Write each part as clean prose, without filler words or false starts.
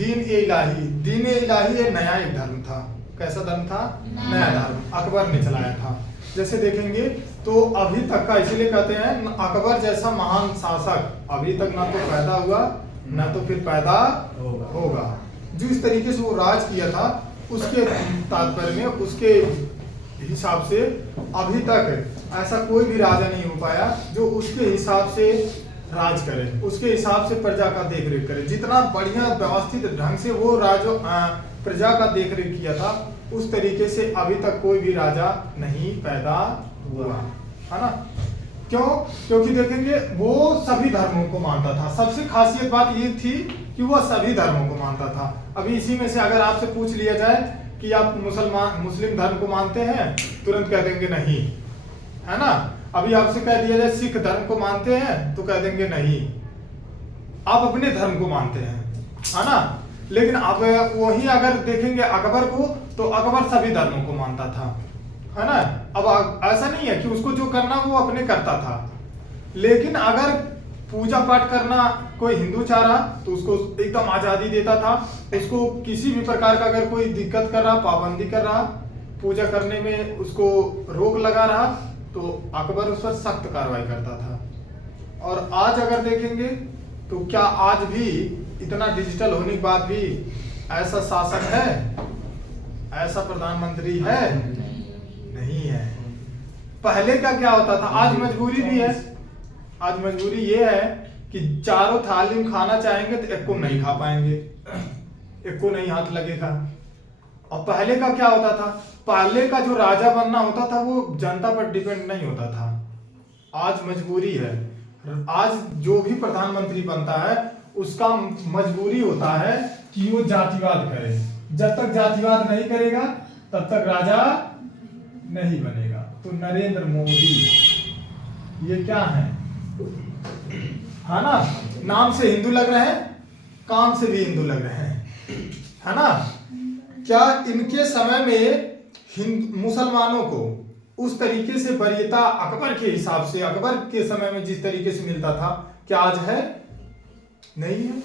दीन ए इलाही ये नया एक धर्म था। कैसा धर्म था? नया धर्म अकबर ने चलाया था। जैसे देखेंगे तो अभी तक का, इसीलिए कहते हैं अकबर जैसा महान शासक अभी तक ना तो पैदा हुआ ना तो फिर पैदा होगा। जो इस तरीके से वो राज किया था उसके तात्पर्य में, उसके हिसाब से अभी तक ऐसा कोई भी राजा नहीं हो पाया जो उसके हिसाब से राज करे, उसके हिसाब से प्रजा का देख रेख करे। जितना बढ़िया व्यवस्थित ढंग से वो प्रजा का देख रेख किया था उस तरीके से अभी तक कोई भी राजा नहीं पैदा हुआ, है ना। क्यों? क्योंकि देखेंगे वो सभी धर्मों को मानता था। सबसे खासियत बात ये थी कि वह सभी धर्मों को मानता था। अभी इसी में से अगर आपसे पूछ लिया जाए कि आप मुस्लिम धर्म को मानते हैं, तुरंत कह देंगे नहीं, है ना। अभी आपसे कह दिया जाए सिख धर्म को मानते हैं तो कह देंगे नहीं, आप अपने धर्म को मानते हैं, है ना। लेकिन अब वही अगर देखेंगे अकबर को तो अकबर सभी धर्मों को मानता था, है ना। अब ऐसा नहीं है कि उसको जो करना वो अपने करता था, लेकिन अगर पूजा पाठ करना कोई हिंदू चाह रहा तो उसको एकदम आजादी देता था। उसको किसी भी प्रकार का अगर कोई दिक्कत कर रहा, पाबंदी कर रहा, पूजा करने में उसको रोक लगा रहा तो अकबर उस पर सख्त कार्रवाई करता था। और आज अगर देखेंगे तो क्या आज भी इतना डिजिटल होने के बाद भी ऐसा शासक है, ऐसा प्रधानमंत्री है? नहीं है। पहले का क्या होता था, आज मजबूरी भी है। आज मजबूरी ये है कि चारों थाली में खाना चाहेंगे तो एक को नहीं खा पाएंगे, एक को नहीं हाथ लगेगा। और पहले का क्या होता था, पहले का जो राजा बनना होता था वो जनता पर डिपेंड नहीं होता था। आज मजबूरी है, आज जो भी प्रधानमंत्री बनता है उसका मजबूरी होता है कि वो जातिवाद करे। जब तक जातिवाद नहीं करेगा तब तक राजा नहीं बनेगा। तो नरेंद्र मोदी ये क्या है ना, नाम से हिंदू लग रहे हैं, काम से भी हिंदू लग रहे हैं, है ना। क्या इनके समय में मुसलमानों को उस तरीके से वरीयता अकबर के हिसाब से, अकबर के समय में जिस तरीके से मिलता था, क्या आज है? नहीं है।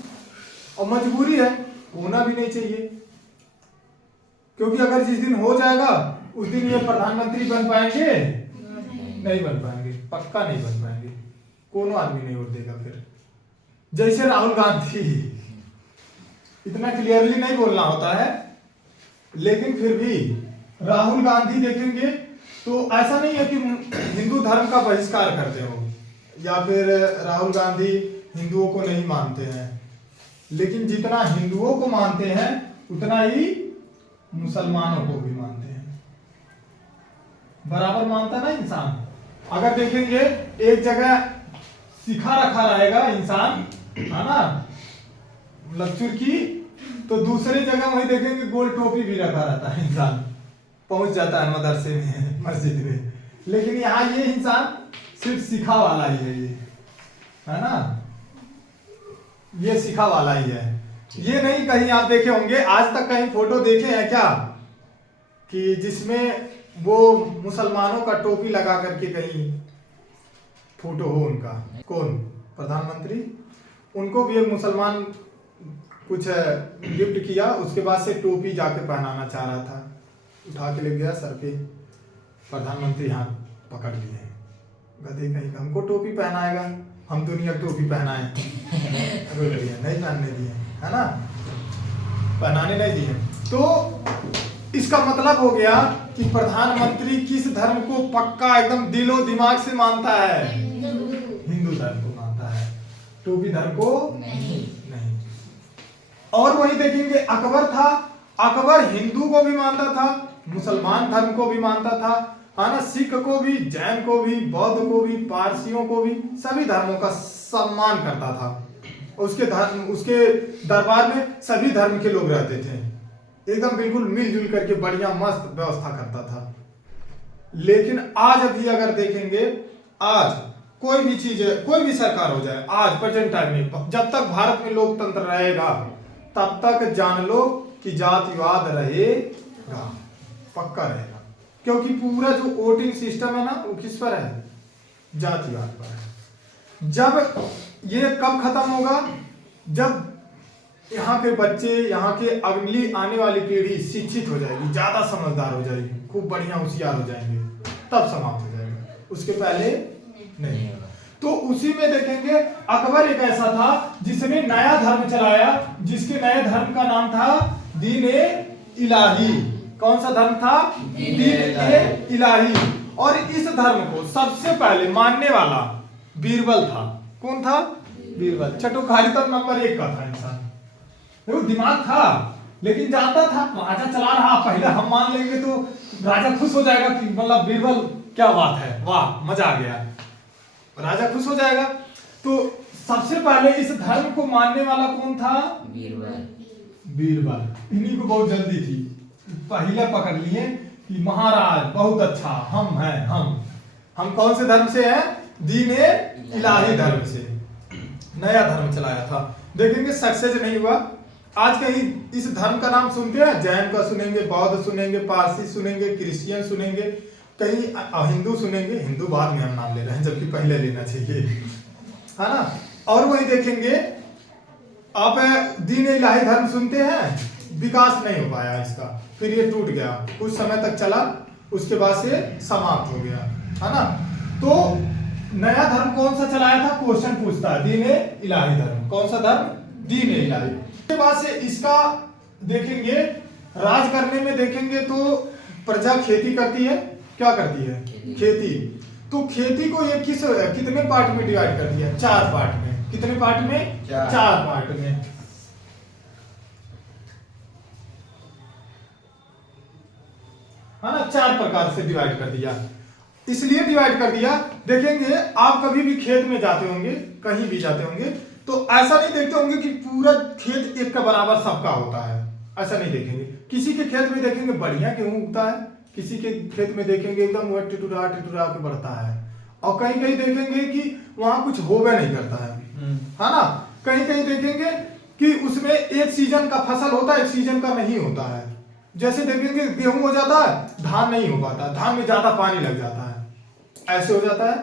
और मजबूरी है, होना भी नहीं चाहिए। क्योंकि अगर जिस दिन हो जाएगा उस दिन ये प्रधानमंत्री बन पाएंगे? नहीं बन पाएंगे, पक्का नहीं बन पाएंगे। कोनो आदमी नहीं वोट देगा फिर। जैसे राहुल गांधी, इतना क्लियरली नहीं बोलना होता है लेकिन फिर भी राहुल गांधी देखेंगे तो ऐसा नहीं है कि हिंदू धर्म का बहिष्कार करते हो या फिर राहुल गांधी हिंदुओं को नहीं मानते हैं, लेकिन जितना हिंदुओं को मानते हैं उतना ही मुसलमानों को भी मानते हैं। बराबर मानता ना इंसान। अगर देखेंगे एक जगह सिखा रखा रहेगा इंसान, है ना, लक्चर की, तो दूसरी जगह वही देखेंगे गोल टोपी भी रखा रहता है, इंसान पहुंच जाता है मदरसे में, मस्जिद में। लेकिन यहाँ ये इंसान सिर्फ सिखा वाला ही है, ये है ना, ये सिखा वाला ही है। ये नहीं कहीं आप देखे होंगे, आज तक कहीं फोटो देखे हैं क्या कि जिसमें वो मुसलमानों का टोपी लगा करके कहीं फोटो हो उनका? कौन? प्रधानमंत्री। उनको भी एक मुसलमान कुछ गिफ्ट किया, उसके बाद से टोपी जाके पहनाना चाह रहा था, उठा के ले गया सर पे, प्रधानमंत्री हाथ पकड़ लिए, गधे कहीं का, हमको टोपी पहनाएगा, हम दुनिया टोपी पहनाए नहीं पहनने दिए, है ना, पहनाने नहीं दिए। तो इसका मतलब हो गया कि प्रधानमंत्री किस धर्म को पक्का एकदम दिलो दिमाग से मानता है? हिंदू धर्म को मानता है, टोपी धर्म को नहीं। और वही देखेंगे अकबर था, अकबर हिंदू को भी मानता था, मुसलमान धर्म को भी मानता था, है ना, सिख को भी, जैन को भी, बौद्ध को भी, पारसियों को भी, सभी धर्मों का सम्मान करता था। उसके दरबार में सभी धर्म के लोग रहते थे, एकदम बिल्कुल मिलजुल करके बढ़िया मस्त व्यवस्था करता था। लेकिन आज अभी अगर देखेंगे, आज कोई भी चीज, कोई भी सरकार हो जाए, आज प्रेजेंट टाइम में जब तक भारत में लोकतंत्र रहेगा तब तक जान लो कि जातिवाद रहेगा, पक्का रहेगा। क्योंकि पूरा जो वोटिंग सिस्टम है ना वो किस पर है? जातिवाद पर है। जब ये कब खत्म होगा? जब यहाँ के बच्चे, यहाँ के अगली आने वाली पीढ़ी शिक्षित हो जाएगी, ज्यादा समझदार हो जाएगी, खूब बढ़िया होशियार हो जाएंगे, तब समाप्त हो जाएगा, उसके पहले नहीं। तो उसी में देखेंगे अकबर एक ऐसा था जिसने नया धर्म चलाया, जिसके नए धर्म का नाम था दीन-ए-इलाही। कौन सा धर्म था? दीन-ए-इलाही। और इस धर्म को सबसे पहले मानने वाला बीरबल था। कौन था? बीरबल। चटोकारिता नंबर 1 का था इंसान। देखो दिमाग था, लेकिन जानता था राजा चला रहा, पहले हम मान लेंगे तो राजा खुश हो जाएगा कि मतलब बीरबल क्या बात है, वाह मजा आ गया, राजा खुश हो जाएगा। तो सबसे पहले इस धर्म को मानने वाला कौन था? बीरबल। इन्हीं को बहुत जल्दी थी, पहले पकड़ लिए कि महाराज बहुत अच्छा, हम हैं, हम कौन से धर्म से हैं? दीन-ए-इलाही धर्म से नया धर्म चलाया था। देखेंगे सक्सेस नहीं हुआ। आज कहीं इस धर्म का नाम सुनते हैं? जैन का सुनेंगे, बौद्ध सुनेंगे, पारसी सुनेंगे, क्रिश्चियन सुनेंगे, कहीं हिंदू सुनेंगे। हिंदू बाद में हम नाम ले रहे हैं, जबकि पहले लेना चाहिए, है ना। और वही देखेंगे आप दीन-ए-इलाही धर्म सुनते हैं, विकास नहीं हो पाया इसका, फिर ये टूट गया, कुछ समय तक चला, उसके बाद से समाप्त हो गया, है ना। तो नया धर्म कौन सा चलाया था? क्वेश्चन पूछता है, दीन-ए-इलाही धर्म। कौन सा धर्म? दीन-ए-इलाही। उसके बाद से इसका देखेंगे राज करने में, देखेंगे तो प्रजा खेती करती है, क्या करती है? खेती। तो खेती को ये कितने पार्ट में डिवाइड कर दिया? 4 पार्ट में। कितने पार्ट में? 4 पार्ट में, है ना। 4 प्रकार से डिवाइड कर दिया। इसलिए डिवाइड कर दिया, देखेंगे आप कभी भी खेत में जाते होंगे, कहीं भी जाते होंगे, तो ऐसा नहीं देखते होंगे कि पूरा खेत एक का बराबर सबका होता है, ऐसा नहीं देखेंगे। किसी के खेत में देखेंगे बढ़िया गेहूं उगता है, किसी के खेत में देखेंगे एकदम वो टिटुरा टिटुरा के बढ़ता है, और कहीं कहीं देखेंगे कि वहां कुछ होगा नहीं करता है ना। कहीं कहीं देखेंगे कि उसमें एक सीजन का फसल होता है, एक सीजन का नहीं होता है। जैसे देखेंगे गेहूं हो जाता है, धान नहीं हो पाता, धान में ज्यादा पानी लग जाता है, ऐसे हो जाता है।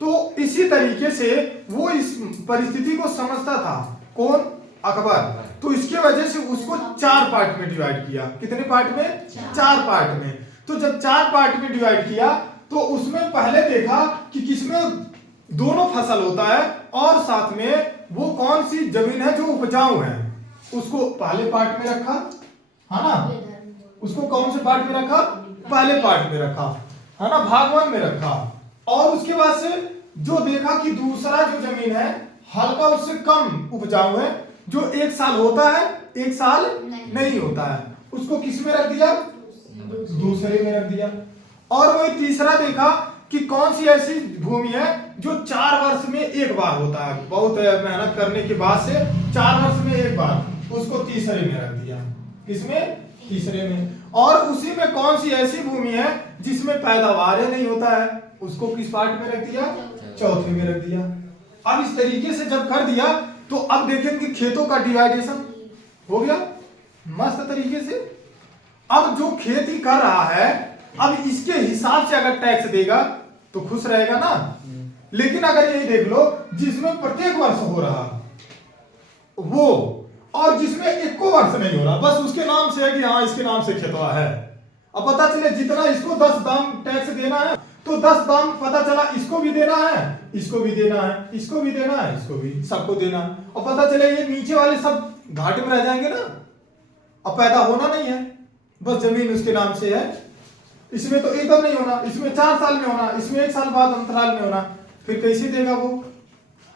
तो इसी तरीके से वो इस परिस्थिति को समझता था। कौन? अकबर। तो इसके वजह से उसको 4 पार्ट में डिवाइड किया। कितने पार्ट में? 4 पार्ट में। तो जब 4 पार्ट में डिवाइड किया तो उसमें पहले देखा कि किसमें दोनों फसल होता है, और साथ में वो कौन सी जमीन है जो उपजाऊ है, उसको पहले पार्ट में रखा, है ना। उसको कौन से पार्ट में रखा? पहले पार्ट में रखा, है ना, भाग 1 में रखा। और उसके बाद से जो देखा कि दूसरा जो जमीन है हल्का उससे कम उपजाऊ है, जो 1 साल होता है 1 साल नहीं होता है, उसको किस में रख दिया? दूसरे में रख दिया। और वही तीसरा देखा कि कौन सी ऐसी भूमि है जो 4 वर्ष में 1 बार होता है, बहुत मेहनत करने के बाद से 4 वर्ष में 1 बार, उसको तीसरे में रख दिया। किसमें? तीसरे में। और उसी में कौन सी ऐसी भूमि है जिसमें पैदावार नहीं होता है, उसको किस पार्ट में रख दिया? चौथे में रख दिया। अब इस तरीके से जब कर दिया तो अब देखेंगे खेतों का डिवाइडेशन हो गया मस्त तरीके से। अब जो खेती कर रहा है, अब इसके हिसाब से अगर टैक्स देगा तो खुश रहेगा ना। लेकिन अगर यही देख लो जिसमें प्रत्येक वर्ष हो रहा वो, और जिसमें एको वर्ष नहीं हो रहा, बस उसके नाम से है कि हाँ इसके नाम से खेतवा है। अब पता चले जितना इसको 10 दाम टैक्स देना है तो 10 दाम पता चला इसको भी देना है, इसको भी देना है, इसको भी देना है, इसको भी, सबको देना है। और पता चले ये नीचे वाले सब घाटे में रह जाएंगे ना, अब पैदा होना नहीं है, बस जमीन उसके नाम से है। इसमें तो एकदम नहीं होना, इसमें 4 साल में होना, इसमें 1 साल बाद अंतराल में होना, फिर कैसे देगा वो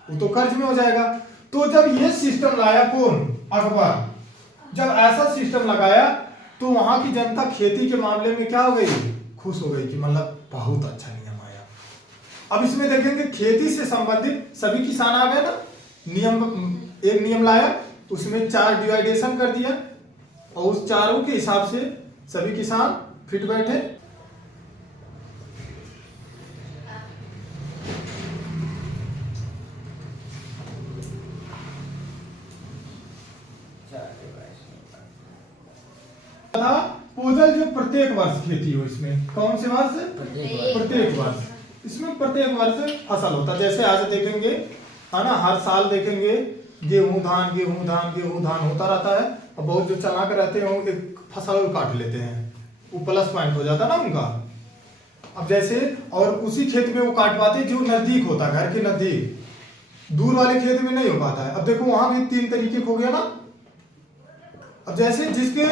तो कर्ज में हो जाएगा। तो जब ये सिस्टम लाया कौन? अकबर। जब ऐसा सिस्टम लगाया तो वहां की जनता खेती के मामले में क्या हो गई? खुश हो गई कि मतलब बहुत अच्छा नियम आया। अब इसमें देखेंगे खेती से संबंधित सभी किसान आ गए ना, नियम, एक नियम लाया, उसमें 4 डिवाइडेशन कर दिया, और उस चारों के हिसाब से सभी किसान फिट बैठे। पोजल जो प्रत्येक वर्ष खेती हो, इसमें कौन से वर्ष? प्रत्येक वर्ष। इसमें प्रत्येक वर्ष फसल होता, जैसे आज देखेंगे है ना, हर साल देखेंगे गेहूं धान गेहूं धान गेहूं धान होता रहता है, और बहुत जो चालाक रहते हैं वो एक फसल काट लेते हैं, वो प्लस पॉइंट हो जाता है ना उनका। अब जैसे और उसी खेत में वो काट पाते जो नजदीक होता है, घर के नजदीक, दूर वाले खेत में नहीं हो पाता है। अब देखो वहां भी 3 तरीके हो गया ना। अब जैसे जिसके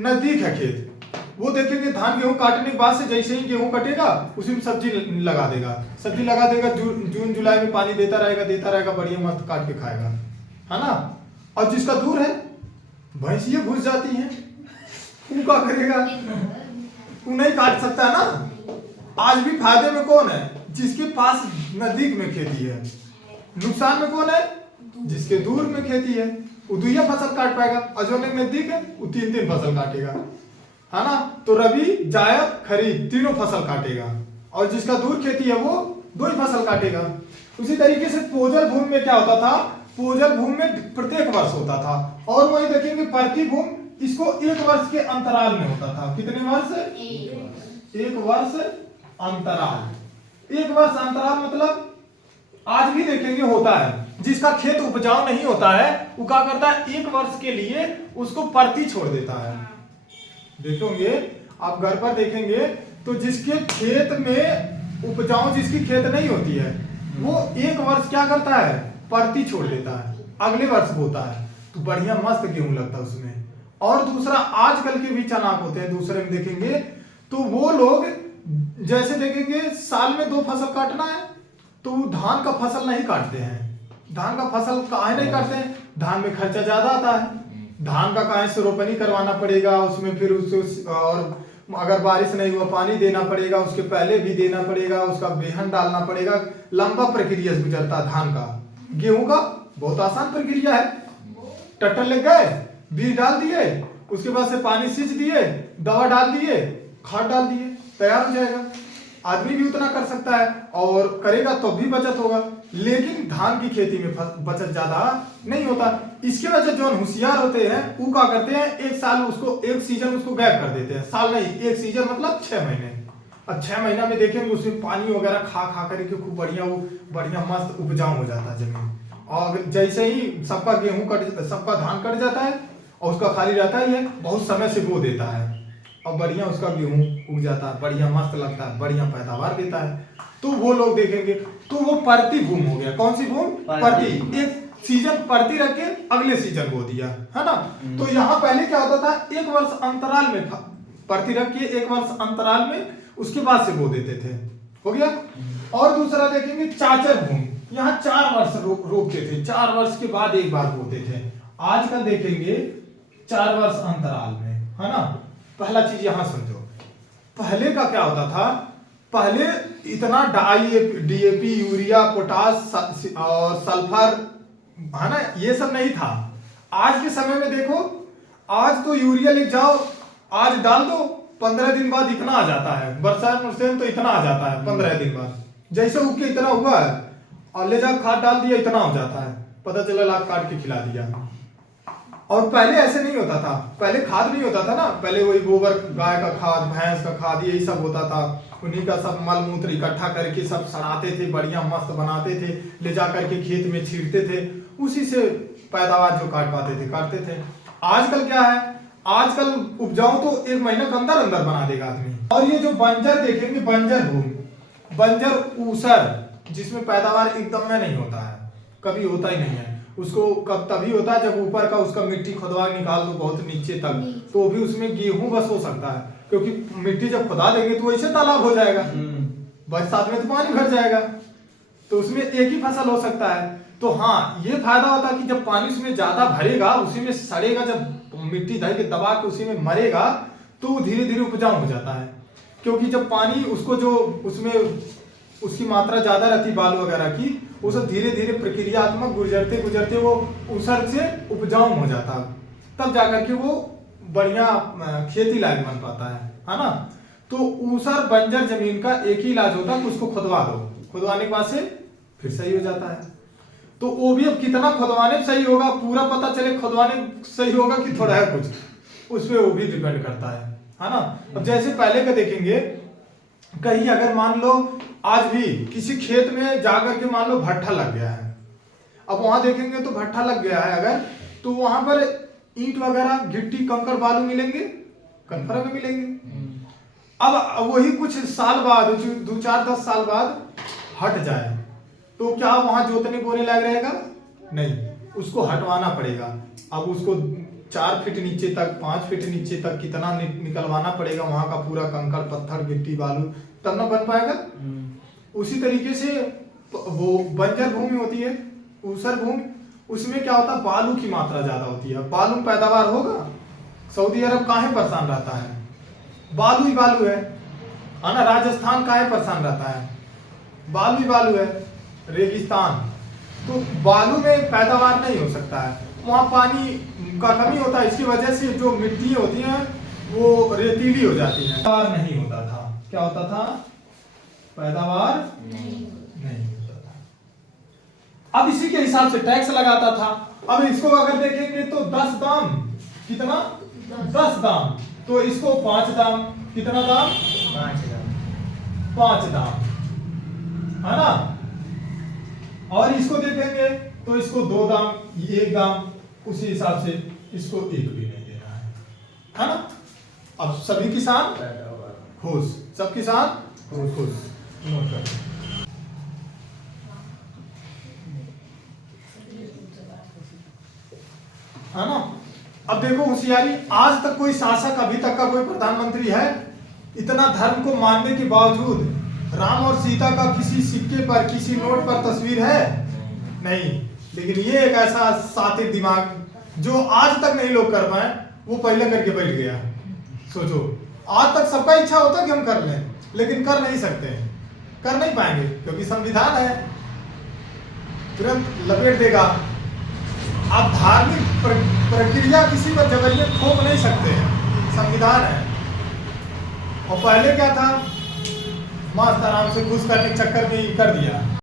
नजदीक है खेत, वो देखेंगे धान गेहूं काटने के बाद से जैसे ही गेहूं कटेगा उसी में सब्जी लगा देगा, सब्जी लगा देगा, जून जुलाई में पानी देता रहेगा, बढ़िया मस्त काट के खाएगा, है ना। और जिसका दूर है, भैंसियां घुस जाती हैं, वो क्या करेगा, वो नहीं काट सकता ना। आज भी फायदे में कौन है, जिसके पास नजदीक में खेती है। नुकसान में कौन है, जिसके दूर में खेती है, वो 2 फसल काट पाएगा, और जो नजदीक है वो 3 फसल काटेगा, है ना। तो रबी जायद खरीफ तीनों फसल काटेगा, और जिसका दूर खेती है वो 2 ही फसल काटेगा। उसी तरीके से पोजल भूमि में क्या होता था, पोजल भूमि में प्रत्येक वर्ष होता था, और वही देखेंगे प्रति भूमि इसको 1 वर्ष के अंतराल में होता था। कितने वर्ष, 1 वर्ष अंतराल। 1 वर्ष अंतराल मतलब आज भी देखेंगे होता है, जिसका खेत उपजाऊ नहीं होता है वो क्या करता है, 1 वर्ष के लिए उसको परती छोड़ देता है। देखोगे आप घर पर देखेंगे तो जिसके खेत में उपजाऊ, जिसकी खेत नहीं होती है, वो 1 वर्ष क्या करता है, परती छोड़ देता है, अगले वर्ष बोता है, तो बढ़िया मस्त गेहूं लगता है उसमें। और दूसरा आजकल के भी चालाक होते हैं, दूसरे में देखेंगे तो वो लोग जैसे देखेंगे साल में 2 फसल काटना है तो धान का फसल नहीं काटते हैं। धान का फसल काहे नहीं काटते हैं, धान में खर्चा ज्यादा आता है, धान का काहे से रोपनी करवाना पड़ेगा, उसमें फिर उस और अगर बारिश नहीं हुआ पानी देना पड़ेगा, उसके पहले भी देना पड़ेगा, उसका बेहन डालना पड़ेगा, लंबा प्रक्रिया से गुजरता है। धान का, गेहूं का बहुत आसान प्रक्रिया है, टट्टर लग गए, बीज डाल दिए, उसके बाद से पानी सींच दिए, दवा डाल दिए, खाद डाल दिए, तैयार हो जाएगा। आदमी भी उतना कर सकता है और करेगा तो भी बचत होगा, लेकिन धान की खेती में बचत ज्यादा नहीं होता। इसके वजह जो होशियार होते हैं वो क्या करते हैं, 1 साल उसको, 1 सीजन उसको गैप कर देते हैं, साल नहीं 1 सीजन मतलब 6 महीने। अब 6 महीना में देखेंगे उसमें पानी वगैरह खा करके खूब बढ़िया, वो बढ़िया मस्त उपजाऊ हो जाता है जमीन। और जैसे ही सबका धान कट जाता है और उसका खाली रहता ही है, बहुत समय से बो देता है और बढ़िया उसका गेहूं उग जाता है, बढ़िया मस्त लगता है, बढ़िया पैदावार देता है। तो वो लोग देखेंगे तो वो परती भूमि हो गया। कौन सी भूमि, परती। 1 सीजन परती रख के अगले सीजन बो दिया, है ना। तो यहाँ पहले क्या होता था, 1 वर्ष अंतराल में परती रख के 1 वर्ष अंतराल में उसके बाद से बो देते थे, हो गया। और दूसरा देखेंगे चाचर भूमि, यहाँ 4 वर्ष रोकते थे, 4 वर्ष के बाद एक बार बोते थे। आजकल देखेंगे 4 वर्ष अंतराल में, है ना। पहला चीज यहां समझो, पहले का क्या होता था, पहले इतना डाई डीएपी यूरिया पोटास और सल्फर, है ना, ये सब नहीं था। आज के समय में देखो, आज तो यूरिया ले जाओ, आज डाल दो, 15 दिन बाद इतना आ जाता है, बरसात में तो इतना आ जाता है 15 दिन बाद, जैसे उग के इतना हुआ है और ले जाकर खाद डाल दिया, इतना हो जाता है, पता चला लाख काट के खिला दिया। और पहले ऐसे नहीं होता था, पहले खाद नहीं होता था ना, पहले वही गोबर गाय का खाद, भैंस का खाद, यही सब होता था। उन्हीं का सब मल मूत्र इकट्ठा करके सब सड़ाते थे, बढ़िया मस्त बनाते थे, ले जा करके खेत में छींटते थे, उसी से पैदावार जो काट पाते थे काटते थे। आजकल क्या है, आजकल उपजाऊ तो 1 महीना के अंदर अंदर बना देगा आदमी। और ये जो बंजर देखेंगे, बंजर भूमि, बंजर ऊसर, जिसमें पैदावार एकदम में नहीं होता है, कभी होता ही नहीं है, उसको कब तभी होता है जब ऊपर का उसका मिट्टी खुदवा निकाल दो बहुत नीचे तक, तो भी उसमें गेहूं बस हो सकता है, क्योंकि मिट्टी जब खुदा देंगे तो वैसे तालाब हो जाएगा, बरसात में तो पानी भर जाएगा, तो उसमें एक ही फसल हो सकता है। तो हाँ, ये फायदा होता है कि जब पानी उसमें ज्यादा भरेगा, उसी में सड़ेगा, जब मिट्टी धर के दबा के उसी में मरेगा तो धीरे धीरे उपजाऊ हो जाता है। क्योंकि जब पानी उसको जो उसमें उसकी मात्रा ज्यादा रहती बालू वगैरह की, वो सब धीरे धीरे प्रक्रियात्मक गुजरते गुजरते वो ऊसर से उपजाऊ हो जाता, तब जाकर के वो बढ़िया खेती लायक बन पाता है ना। तो ऊसर बंजर जमीन का एक ही इलाज होता है कि उसको खुदवा दो, खुदवाने के बाद से फिर सही हो जाता है। तो वो भी अब कितना खुदवाने सही होगा, पूरा पता चले खुदवाने सही होगा कि थोड़ा है कुछ, उस पर वो भी डिपेंड करता है ना। अब जैसे पहले का देखेंगे, कहीं अगर मान लो आज भी किसी खेत में जाकर के मान लो भट्ठा लग गया है, अब वहां देखेंगे तो भट्ठा लग गया है अगर, तो वहां पर ईंट वगैरह गिट्टी कंकड़ बालू मिलेंगे, कन्फर्म में मिलेंगे। अब वही कुछ साल बाद, 2-4-10 साल बाद हट जाए तो क्या वहां जोतने बोने लग रहेगा? नहीं, उसको हटवाना पड़ेगा। अब उसको 4 फीट नीचे तक, 5 फीट नीचे तक कितना निकलवाना पड़ेगा वहां का पूरा कंकड़ पत्थर गिट्टी बालू, तब ना बन पाएगा। उसी तरीके से वो बंजर भूमि होती है, ऊसर भूमि, उसमें क्या होता है, बालू की मात्रा ज्यादा होती है। बालू में पैदावार होगा। सऊदी अरब काहे परेशान रहता है? बालू ही बालू है ना। राजस्थान काहे परेशान रहता है? बालू ही बालू है। रेगिस्तान, तो बालू में पैदावार नहीं हो सकता है, वहाँ पानी का कमी होता है। इसकी वजह से जो मिट्टी होती है वो रेतीली हो जाती है, पैदावार नहीं होता था। क्या होता था? पैदावार नहीं होता था। अब इसी के हिसाब से टैक्स लगाता था। अब इसको अगर देखेंगे तो 10 दाम, कितना? 10 दाम, तो इसको 5 दाम, कितना दाम? 5 दाम, है ना। और इसको देखेंगे तो इसको 2 दाम, 1 दाम, उसी हिसाब से इसको 1 भी नहीं देना है ना। अब सभी किसान खुश, सब किसान खुश। नोट कर, है ना। अब देखो होशियारी, आज तक कोई शासक, अभी तक का कोई प्रधानमंत्री है इतना धर्म को मानने के बावजूद राम और सीता का किसी सिक्के पर, किसी नोट पर तस्वीर है? नहीं। लेकिन ये एक ऐसा सातिर दिमाग जो आज तक नहीं लोग कर पाए, वो पहले करके बैठ गया। सोचो, आज तक सबका इच्छा होता है कि हम कर लें, लेकिन कर नहीं सकते, कर नहीं पाएंगे, क्योंकि संविधान है, तुरंत लपेट देगा। आप धार्मिक प्रक्रिया किसी पर जबरियत थोप नहीं सकते हैं, संविधान है। और पहले क्या था, मस्त आराम से खुश करने के चक्कर में कर दिया।